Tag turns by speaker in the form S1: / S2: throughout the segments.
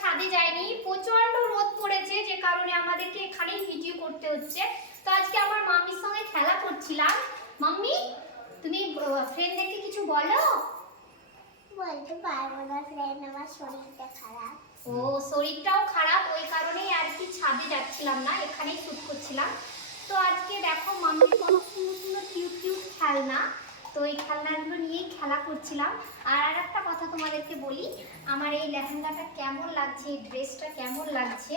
S1: ছাদে যাইনি। প্রচণ্ড রোদ পড়েছে যে কারণে আমাদেরকে এখানেই ভিডিও করতে হচ্ছে। তো আজকে আমার মাম্মির সঙ্গে খেলা করছিলাম। মাম্মি তুমি ফ্রেন্ডদেরকে কিছু বলো?
S2: বলতে পারব না ফ্রেন্ড আমার শরীরটা খারাপ।
S1: ও শরীরটাও খারাপ ওই কারণেই আর কি ছাদে যাচ্ছিলাম না এখানেই শুট করছিলাম। তো আজকে দেখো মাম্মির কত সুন্দর সুন্দর কিউট কিউট খেলনা। তো এই খেলনাগুলো নিয়েই খেলা করছিলাম। আর আর একটা কথা তোমাদেরকে বলি, আমার এই লেহেঙ্গাটা কেমন লাগছে, এই ড্রেসটা কেমন লাগছে?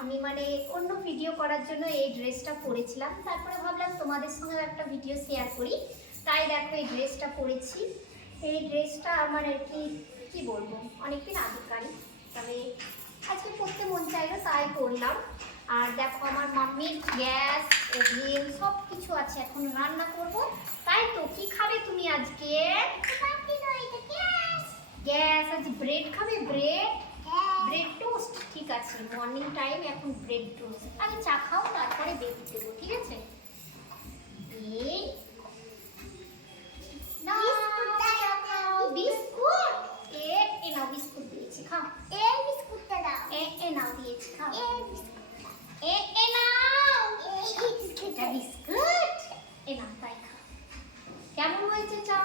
S1: আমি মানে অন্য ভিডিও করার জন্য এই ড্রেসটা পরেছিলাম। তারপরে ভাবলাম তোমাদের সঙ্গে একটা ভিডিও শেয়ার করি। তাই দেখো এই ড্রেসটা পরেছি। এই ড্রেসটা আমার আর কি, কী বলব? অনেকদিন আগেকারই। তবে আজকে পড়তে মন চাইলো, তাই করলাম আর দেখো আমার মাম্মির গ্যাস ওভেন সব কিছু আছে এখন রান্না করব। তাই তো কি খাবে তুমি আজকে?
S2: গ্যাস
S1: আজ ব্রেড খাবে? ব্রেড? Bread toast? ঠিক আছে মর্নিং টাইম এখন ব্রেড টোস্ট। আগে চা খাও তারপরে বেবি দেবো ঠিক আছে? এই। বিস্কুট? এ এ নাও বিস্কুট দিয়েছি খাও।
S2: এই বিস্কুটটা দাও।
S1: এ এ নাও দিয়েছি খাও। এ বিস্কুট। নাও
S2: এই
S1: এটা বিস্কুট এ নাও তাই খাও কেমন হয়েছে চা